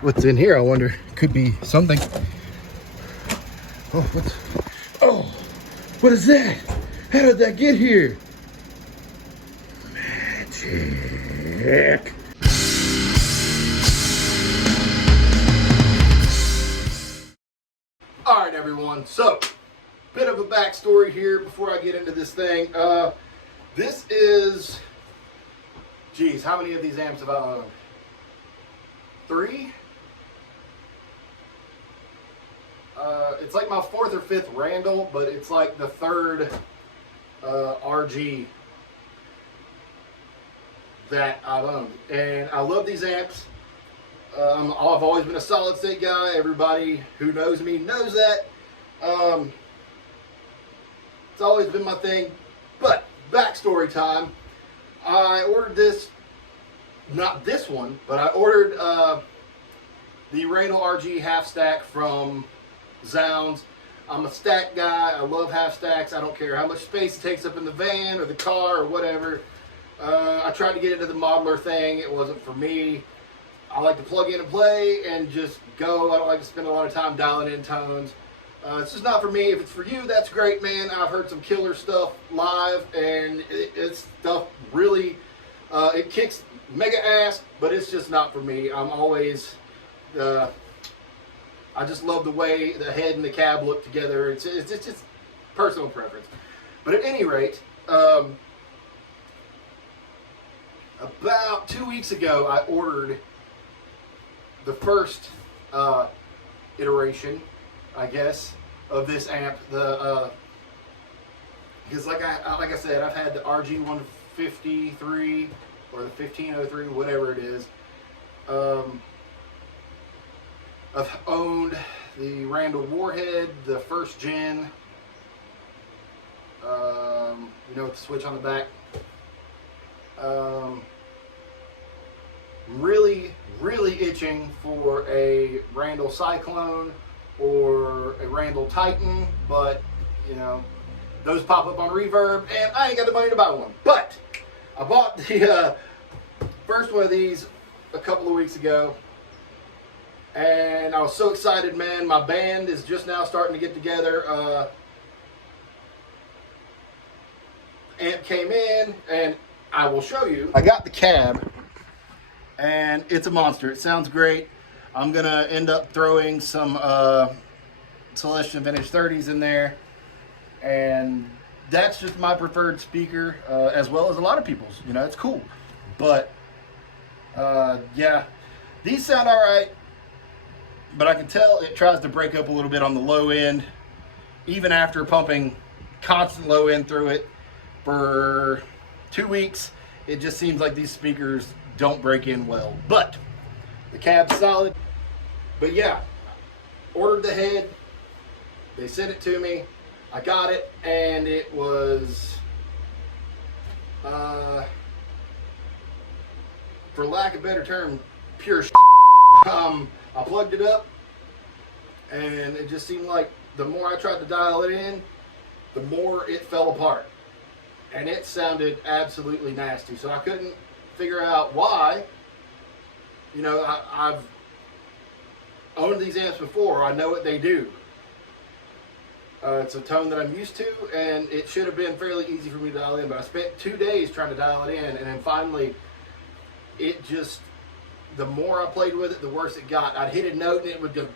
What's in here, I wonder? Could be something. Oh, what is that? How did that get here? Magic. All right, everyone. So, bit of a backstory here before I get into this thing. This is, geez, how many of these amps have I owned? 3? It's like my 4th or 5th Randall, but it's like the 3rd RG that I've owned. And I love these amps. I've always been a solid state guy. Everybody who knows me knows that. It's always been my thing. But backstory time. I ordered this, not this one, but I ordered the Randall RG half stack from Zounds. I'm a stack guy. I love half stacks. I don't care how much space it takes up in the van or the car or whatever. I tried to get into the modeler thing. It wasn't for me. I like to plug in and play and just go. I don't like to spend a lot of time dialing in tones. It's just not for me. If it's for you, that's great, man. I've heard some killer stuff live, and it's stuff really, it kicks mega ass, but it's just not for me. I'm always, I just love the way the head and the cab look together. It's just personal preference. But at any rate, about 2 weeks ago, I ordered the first iteration, I guess, of this amp. Because like I said, I've had the RG1003 or the 1503, whatever it is. I've owned the Randall Warhead, the 1st gen. You know, with the switch on the back. Really itching for a Randall Cyclone or a Randall Titan, but you know, those pop up on Reverb, and I ain't got the money to buy one. But I bought the first one of these a couple of weeks ago, and I was so excited, man. My band is just now starting to get together. Amp came in, and I will show you. I got the cab, and it's a monster. It sounds great. I'm gonna end up throwing some Celestion Vintage 30s in there, and that's just my preferred speaker, as well as a lot of people's. You know, it's cool. But yeah, these sound all right, but I can tell it tries to break up a little bit on the low end, even after pumping constant low end through it for 2 weeks. It just seems like these speakers don't break in well, but the cab's solid. But yeah, ordered the head, they sent it to me, I got it, and it was, for lack of a better term, pure shit. I plugged it up, and it just seemed like the more I tried to dial it in, the more it fell apart. And it sounded absolutely nasty. So I couldn't figure out why. You know, I've owned these amps before. I know what they do. It's a tone that I'm used to, and it should have been fairly easy for me to dial in. But I spent 2 days trying to dial it in, and then finally, it just, the more I played with it, the worse it got. I'd hit a note, and it would go.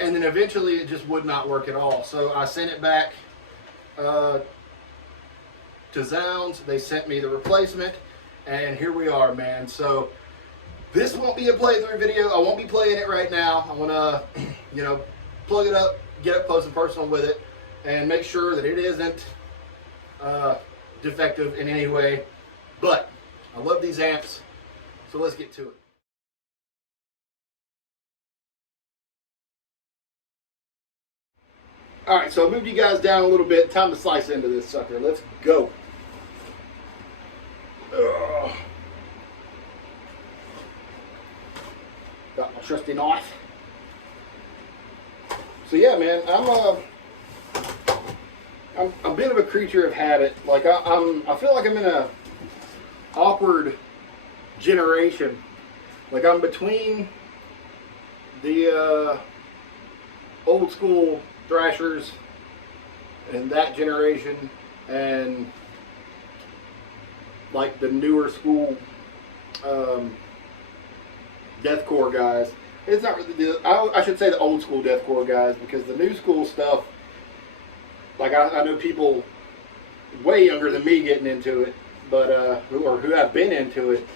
And then eventually it just would not work at all. So I sent it back to Zounds. They sent me the replacement, and here we are, man. So this won't be a playthrough video. I won't be playing it right now. I want to, you know, plug it up, get up close and personal with it, and make sure that it isn't defective in any way. But I love these amps, so let's get to it. All right, so I moved you guys down a little bit. Time to slice into this sucker. Let's go. Ugh. Got my trusty knife. So yeah, man, I'm a bit of a creature of habit. Like I feel like I'm in a awkward generation. Like I'm between the old school thrashers and that generation, and like the newer school deathcore guys. It's not really I should say the old school deathcore guys, because the new school stuff, like I know people way younger than me getting into it, but who have been into it,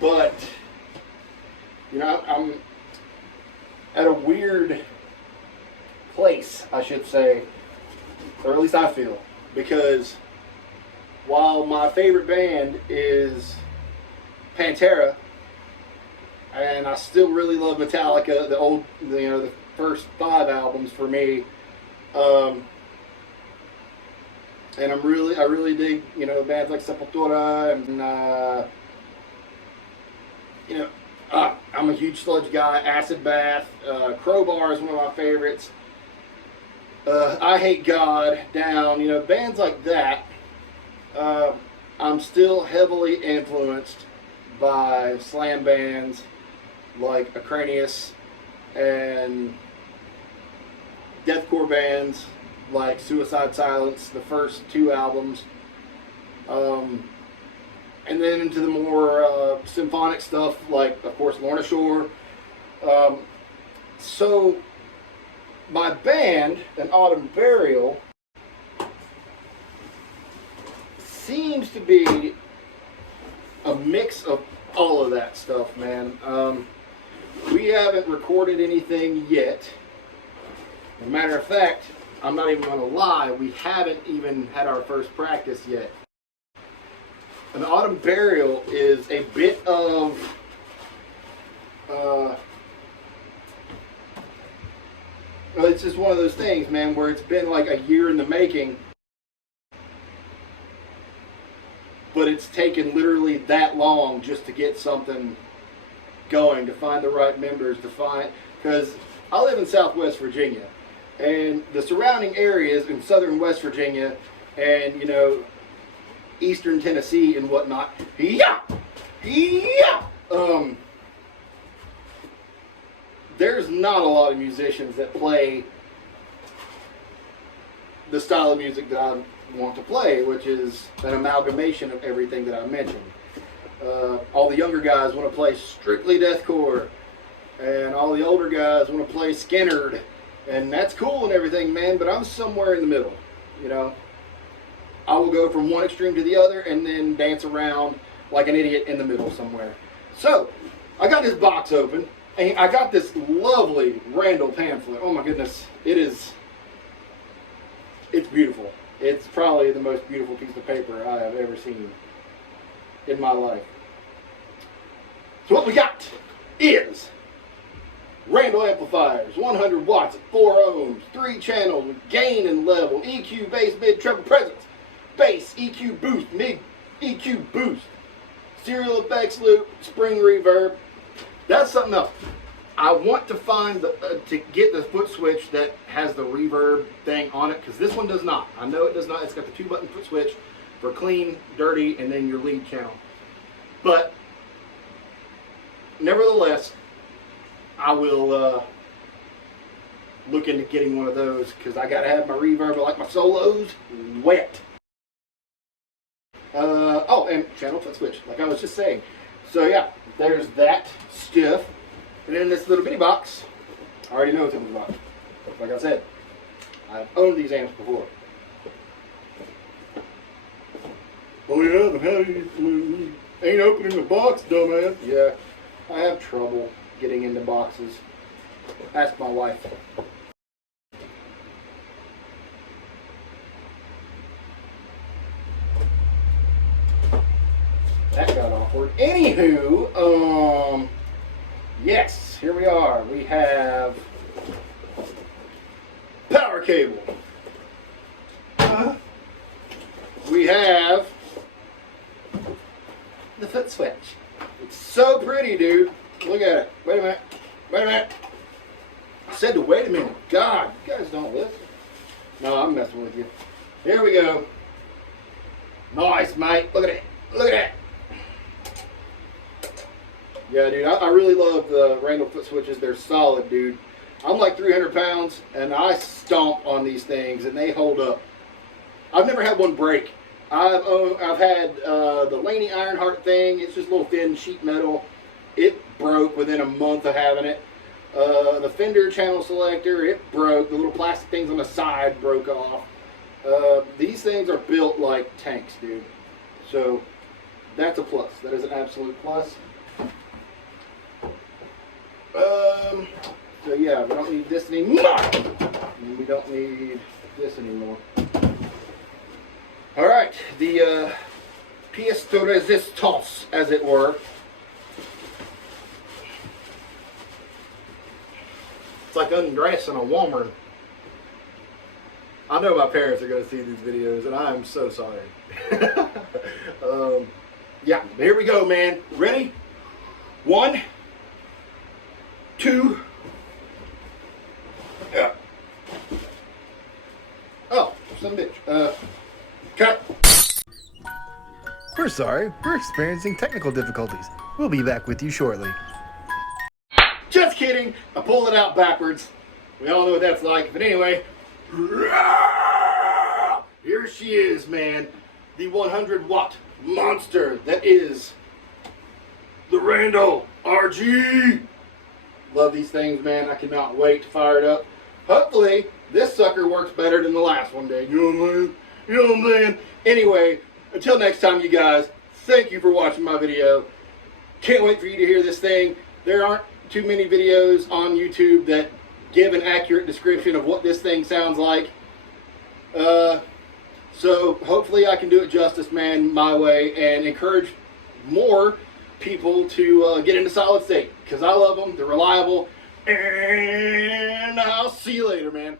but you know, I'm at a weird place, I should say, or at least I feel, because while my favorite band is Pantera, and I still really love Metallica, the first 5 albums for me, and I really dig, bands like Sepultura, and I'm a huge Sludge guy. Acid Bath, Crowbar is one of my favorites. I Hate God, Down, bands like that. I'm still heavily influenced by slam bands like Acranius, and deathcore bands like Suicide Silence, the first 2 albums, and then into the more symphonic stuff like, of course, Lorna Shore. So my band, An Autumn Burial, seems to be a mix of all of that stuff, man. We haven't recorded anything yet. As a matter of fact, I'm not even going to lie, we haven't even had our first practice yet. An Autumn Burial is a bit of it's just one of those things, man, where it's been like a year in the making, but it's taken literally that long just to get something going, to find the right members, because I live in Southwest Virginia, and the surrounding areas in southern West Virginia and, eastern Tennessee and whatnot, there's not a lot of musicians that play the style of music that I want to play, which is an amalgamation of everything that I mentioned. All the younger guys want to play strictly deathcore, and all the older guys want to play Skinnerd, and that's cool and everything, man, but I'm somewhere in the middle, I will go from one extreme to the other and then dance around like an idiot in the middle somewhere. So, I got this box open, and I got this lovely Randall pamphlet. Oh my goodness, it's beautiful. It's probably the most beautiful piece of paper I have ever seen in my life. So what we got is Randall amplifiers, 100 watts at 4 ohms, 3 channels with gain and level, EQ, bass, mid, treble, presence, bass, EQ boost, mid, EQ boost, serial effects loop, spring reverb. That's something else. I want to find to get the foot switch that has the reverb thing on it, because this one does not. I know it does not. It's got the 2-button foot switch for clean, dirty, and then your lead channel. But nevertheless, I will look into getting one of those, because I gotta have my reverb. I like my solos wet. Oh, and channel foot switch, like I was just saying. So yeah, there's that stuff. And then this little bitty box, I already know what's in the box. Like I said, I've owned these amps before. Oh yeah, but how do you ain't opening the box, dumbass? Yeah, I have trouble getting into boxes. Ask my wife. That got awkward. Anywho, yes, here we are. We have power cable. We have the foot switch. It's so pretty, dude. Look at it. Wait a minute. Wait a minute. I said to wait a minute. God, you guys don't listen. No, I'm messing with you. Here we go. Nice, mate. Look at it. Look at that. Yeah, dude, I really love the Randall foot switches. They're solid, dude. I'm like 300 pounds, and I stomp on these things, and they hold up. I've never had one break. I've had the Laney Ironheart thing. It's just a little thin sheet metal. It broke within a month of having it. The Fender channel selector, it broke. The little plastic things on the side broke off. These things are built like tanks, dude. So that's a plus. That is an absolute plus. So yeah, we don't need this anymore. We don't need this anymore. All right, the pièce de résistance, as it were. It's like undressing a woman. I know my parents are going to see these videos, and I am so sorry. Yeah, here we go, man. Ready? 1, 2. Yeah. Oh, some bitch. Cut. We're sorry, we're experiencing technical difficulties. We'll be back with you shortly. Just kidding. I pulled it out backwards. We all know what that's like. But anyway, here she is, man. The 100-watt monster that is the Randall RG. Love these things, man. I cannot wait to fire it up. Hopefully, this sucker works better than the last one did. You know what I'm saying? You know what I'm saying? Anyway, until next time, you guys, thank you for watching my video. Can't wait for you to hear this thing. There aren't too many videos on YouTube that give an accurate description of what this thing sounds like. So hopefully I can do it justice, man, my way, and encourage more people to get into solid state, because I love them. They're reliable. And I'll see you later, man.